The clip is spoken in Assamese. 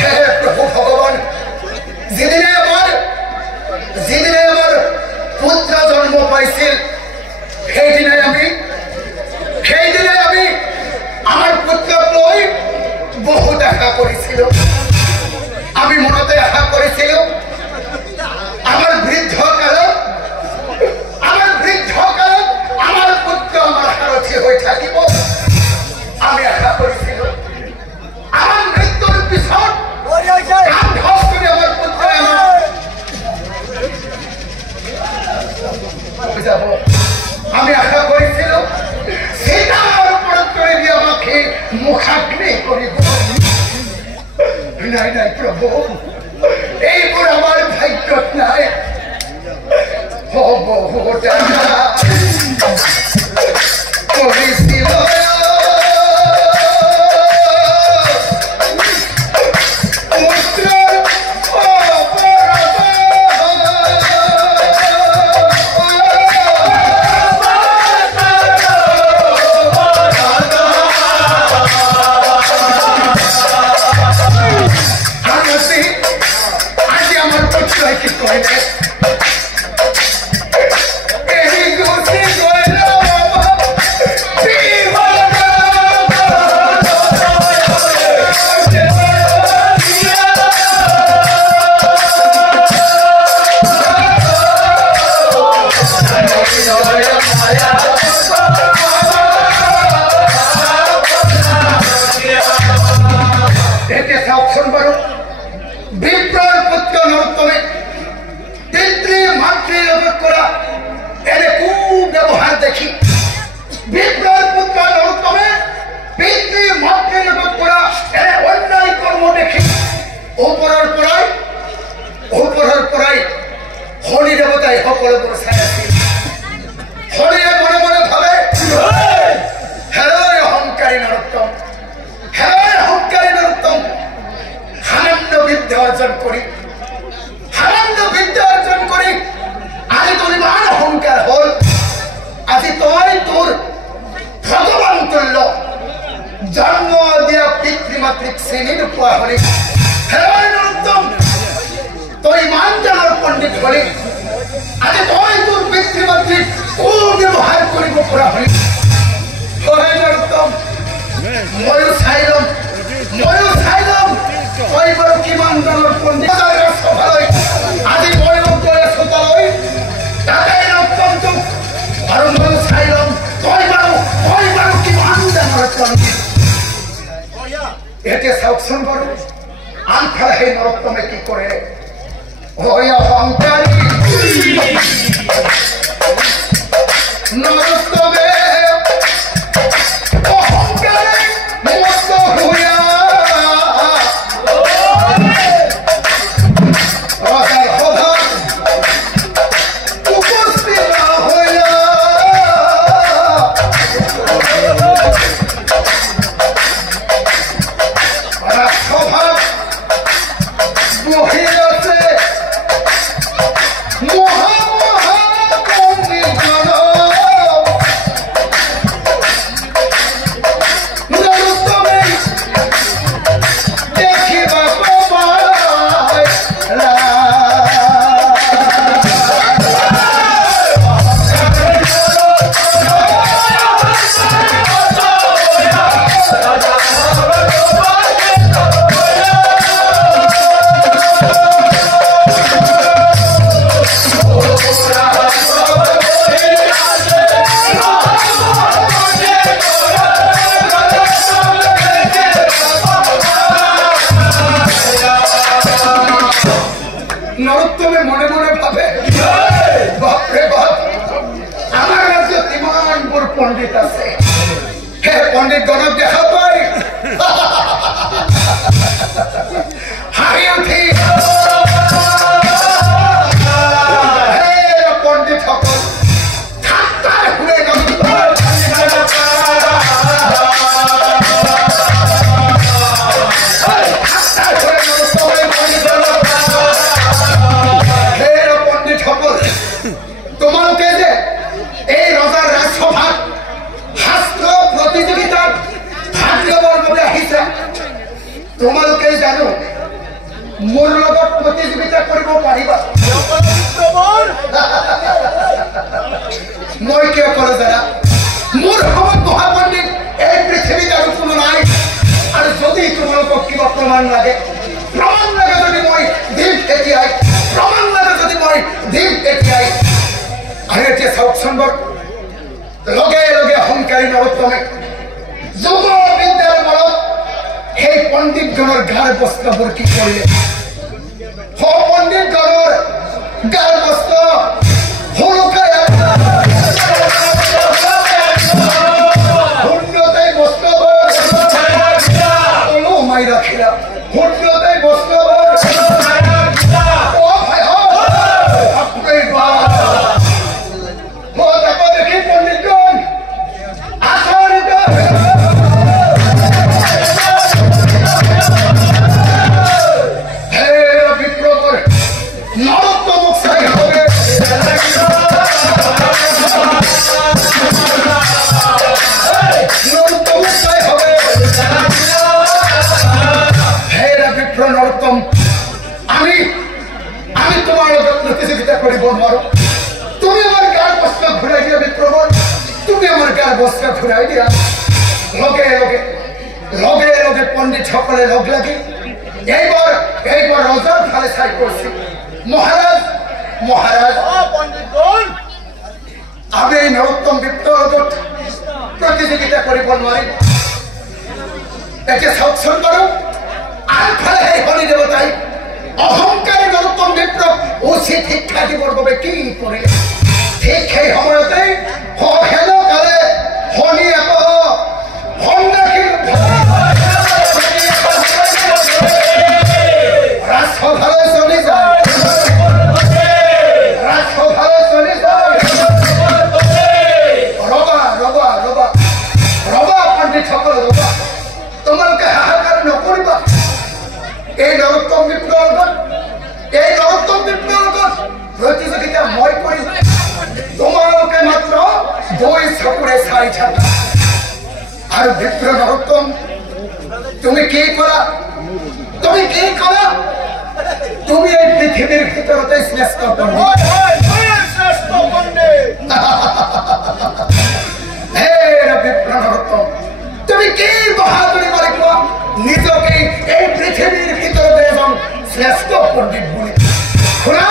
হে প্রভু ভগবান, যেদিনে আমার পুত্র জন্ম পাইছিল সেই দিনে আমি আমার পুত্রক লৈ বহুত আশা করেছিল। আমি মনতে আশা করেছিল আমার বৃদ্ধ কালত আমার পুত্র আমার সারথি হয়ে থাকিব। আমি আশা করেছিল আমার মৃত্যুর পিছত আমার পুত্র আমি আশা করেছিল সেটা আমার উপর করে দিয়ে আমাকে মুখাগ্নি করিব। নাই নাই প্রভু, এইবার আমার ভাগ্য নাই। করেছিল হরি দেবতাই সকলো চাই আছিল। হৰিয়ে মনে মনে ভাবে হেৰৈ অহংকাৰী নৰোত্তম, আনন্দ বিদ্যা অৰ্জন কৰি আজি তোৰ ইমান অহংকাৰ হল। আজি তই তোৰ ভগৱান তুল্য জন্ম দিয়া পিতৃ মাতৃক চিনি নোপোৱা হলি। হেৰৈ নৰোত্তম, তই ইমান ডাঙৰ পণ্ডিত হলি, আজি তই তোৰ পিতৃ মাতৃক ব্যৱহাৰ কৰিব পৰা হলি। হেৰৈ নৰোত্তম, ময়ো চাই ল'ম তই বাৰু কিমান ডাঙৰ পণ্ডিত। সভালৈ আজি ময়ো তই চোতালৈ তাতে নৰোত্তম তোক আৰু ময়ো চাই ল'ম তই বাৰু কিমান ডাঙৰ পণ্ডিত। এতিয়া চাওকচোন বাৰু আনফালে সেই নৰোত্তমে কি কৰে। অহংকাৰী নৰোত্তমে মত হইয়া ৰজাৰ সভাত উপস্থিত হইয়া সভাত বহি আছে নৰোত্তমে মনে মনে ভাবে বাপৰে বাপ, আমাৰ ৰাজ্যত ইমান বোৰ পণ্ডিত আছে, হে পণ্ডিত গণক দেখা পাই হাঁহি উঠি পণ্ডিত সকল ঠাট্টাৰ সুৰে তোমালোকে যে এই ৰজাৰ ৰাজসভাত শাস্ত্ৰ প্ৰতিযোগিতাত ভাগ তোমালোকে জানো মোৰ লগত প্ৰতিযোগিতা কৰিব পাৰিবা মই কিয় কৰো জানা মোৰ সময়ত মহাপণ্ডিত এই পৃথিৱীত আৰু কোনো নাই আৰু যদি তোমালোকক কিবা প্ৰমাণ লাগে যদি মই দিল এতিয়াই প্ৰমাণ লাগে যদি মই দিল এতিয়াই আৰু এতিয়া চাওকচোন বৰ লগে লগে অহংকাৰী নৰোত্তমে যুৱ বিদ্যাৰ বলত সেই পণ্ডিতগণৰ গাৰ বস্ত্ৰবোৰ কি কৰিলে পণ্ডিতগণৰ গাৰ বস্ত্ৰ হুলুকাই শূন্যতাই বস্ত্ৰবোৰ মাই ৰাখিলা শূন্যতাই বস্ত্ৰবোৰ ঘূৰাই দিয়া লগে লগে লগে লগে পণ্ডিতসকলে লগ লাগি এইবাৰ ৰজাৰ ফালে চাই কৰিছে মহাৰাজ মহাৰাজ আমি এই নৰোত্তম বিপ্ৰৰ লগত প্ৰতিযোগিতা কৰিব নোৱাৰিম এতিয়া চাওকচোন বাৰু আনফালে সেই শনি দেৱতাই অহংকাৰী নৰোত্তম বিপ্ৰক উচিত শিক্ষা দিবৰ বাবে কি কৰিলে ঠিক সেই সময়তে কালে শনি আকৌ ৰাজসভালৈ চলি যায় ৰবা পণ্ডিতসকল ৰবা তোমালোকে হাহাকাৰ নকৰিবা এই নৰোত্তম বিপ্ৰৰ লগত প্ৰতিযোগিতা মই কৰিম তোমালোকে মাত্ৰ দুই চকুৰে চাই থাকা আৰু বিপ্ৰ নৰোত্তম তুমি কি কৰা তুমি এই পৃথিৱীৰ ভিতৰতে শ্ৰেষ্ঠ পণ্ডিত হে বিপ্ৰ নৰোত্তম তুমি কি বাহাদুৰি মাৰি কোৱা নিজকে এই পৃথিৱীৰ ভিতৰতে এজন শ্ৰেষ্ঠ পণ্ডিত বুলি শুনা